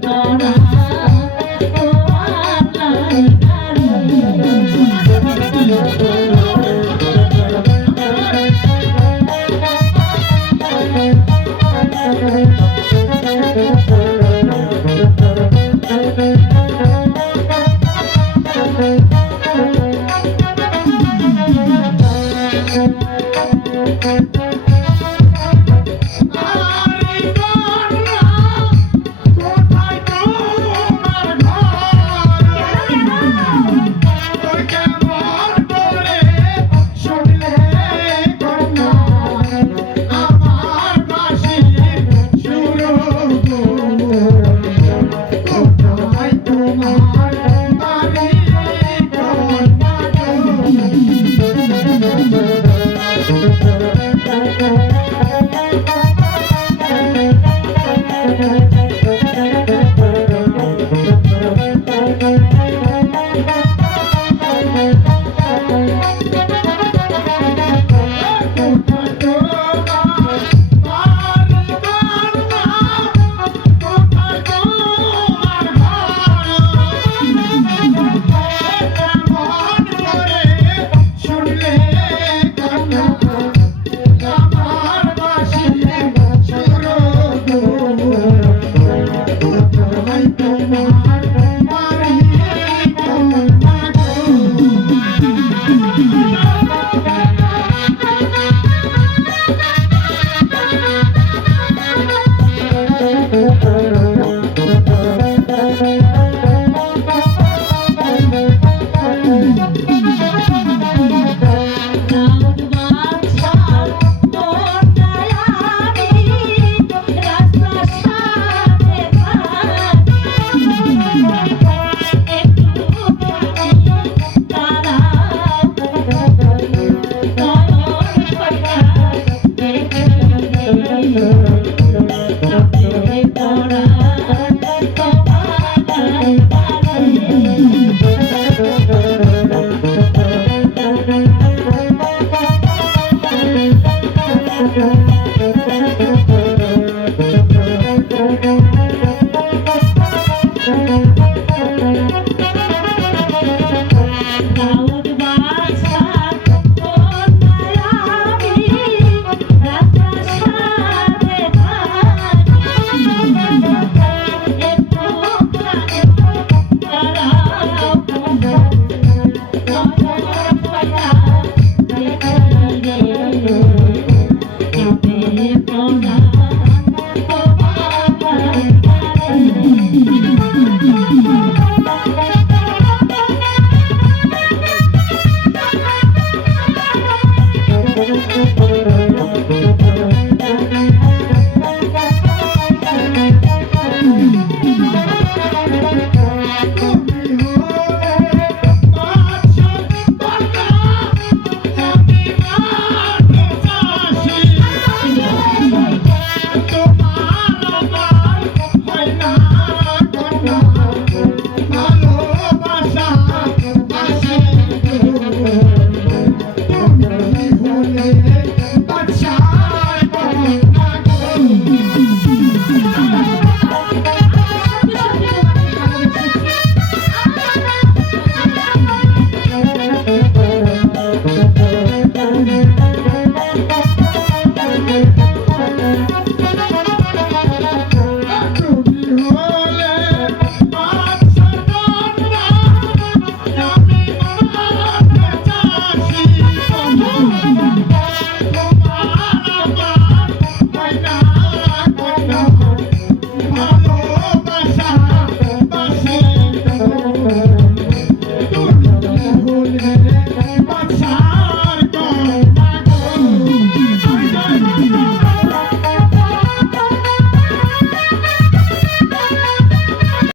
Oh